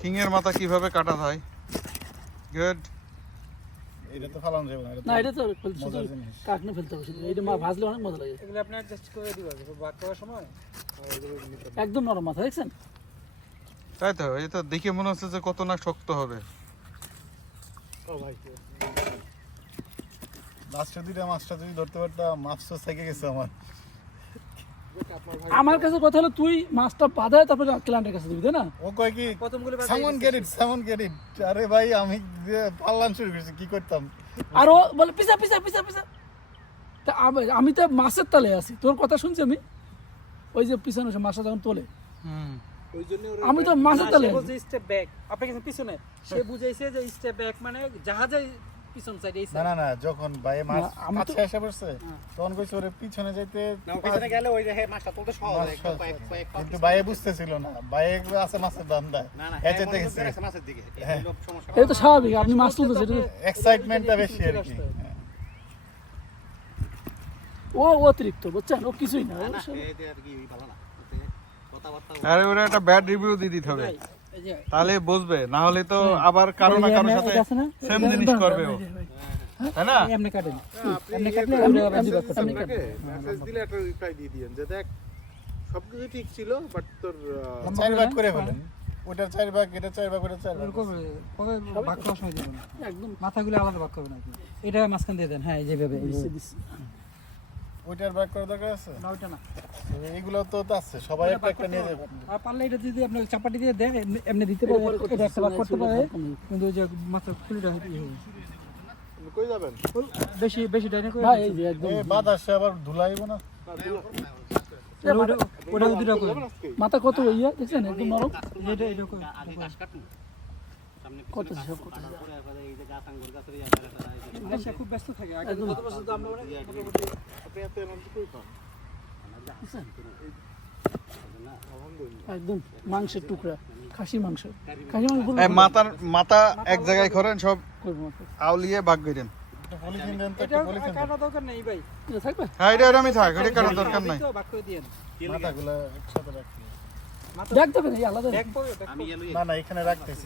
King এর মাথা কীভাবে কাটা হয় গুড এটা তো ফালানো যাবে না এটা তো না এটা তো শুধু মজার জিনিস। কাটনে ফেলতে হবে এটা মা ভাজলে অনেক মজা লাগে। এগুলো আপনি অ্যাডজাস্ট করে দিবা ভাগ করার সময় একদম নরম মাথা দেখছেন? তাই তো এই তো দেখে মনে হচ্ছে যে কত না শক্ত হবে। লাস্টে দুইটা মাছটা যদি ধরতে পারতাম আফসোস থেকে গেছে আমার। আমার কাছে কথা হলো তুই মাছটা বাঁধায় তারপরে ক্লায়েন্টের কাছে দিবি তাই না? ও কয় কি সামন গেট ইট সামন গেট ইট আরে ভাই আমি যে পাল্লান শুরু করেছি কি করতাম? আর ও বলে পিসা পিসা পিসা পিসা। তা আমি- আমি তো মাছের তালে আছি। তোর কথা শুনছি আমি? ওই যে পিছনে সে মাছটা যখন তোলে। হুম। ওই জন্য আমি তো মাছের তালে স্টেপ ব্যাক আপনি গেছেন পিছনে। সে বুঝাইছে যে স্টেপ ব্যাক মানে জাহাজে পিছন সাইড এই না না না যখন ভাই মাছ না, আমি কাছে এসে পড়ছে তখন কইছে ওরে পিছনে যাইতে পিছনে গেলে ওই যে হে মাছটা তুলতে সহজ কিন্তু ভাইয়ে বুঝতেছিল না ভাইয়ে আছে মাছের না না হ্যাঁ, যেতে গেছে মাছের দিকে হ্যাঁ। লোক সমস্যা এটা তো স্বাভাবিক আপনি মাছ তুলতেছেন এক্সাইটমেন্টটা বেশি আর কি ও অতিরিক্ত বুঝছেন? ও কিছুই না না আর না। ওরা একটা ব্যাড রিভিউ দিয়ে দিতে হবে। তাহলে বুঝবে না হলে তো আবার কারও না কারোর সাথে এটা সেম জিনিস করবে ও তাই না? এমনি কাটেন। আপনি কাটলে আমরা আবার আপনাকে আপনাকে। দিলে একটা reply দিয়ে দিয়েন যে দেখ সবকিছু ঠিক ছিল বাট তোর চার ভাগ করে ফেলেন। ওটার চার ভাগ এটা চার ভাগ ওটা চার ভাগ। ভাগ করার সময় দেবেন একদম। মাথাগুলো আলাদা ভাগ করবেন এটা মাঝখান দিয়ে দেন। হ্যাঁ এই যেভাবে। ওইটার ভাগ করার দরকার আছে? না ওইটা না। এগুলো তো আছে সবাই একটা একটা নিয়ে যাবে। আর পারলে এটা যদি আপনি চাপাটি দিয়ে দেন এমনি- দিতে পারে এটা একটা ভাগ করতে পারে কিন্তু ওই যে মাথা খুলিটা। কই যাবেন? বেশি বেশি ডাইনে করে ভাই এই যে একদম এই বাদ আসছে আবার ধুলাইব না। মাথা কত ইয়া দেখছেন? একদম নরম। এটা এটা কত সব কত খুব ব্যস্ত থাকে একদম। মাংসের টুকরা খাসি মাংস। খাসি মাংস মাথার মাথা এক জায়গায় করেন সব আউলিয়ে ভাগ করেন হ্যাঁ এটা এরমই থাক এটা কাটার দরকার নাই। তো ভাগ করে দিয়েন মাথাগুলো একসাথে রাখি। দেখ দেবেন এই আলাদা আমি না না এখানে রাখতেছি।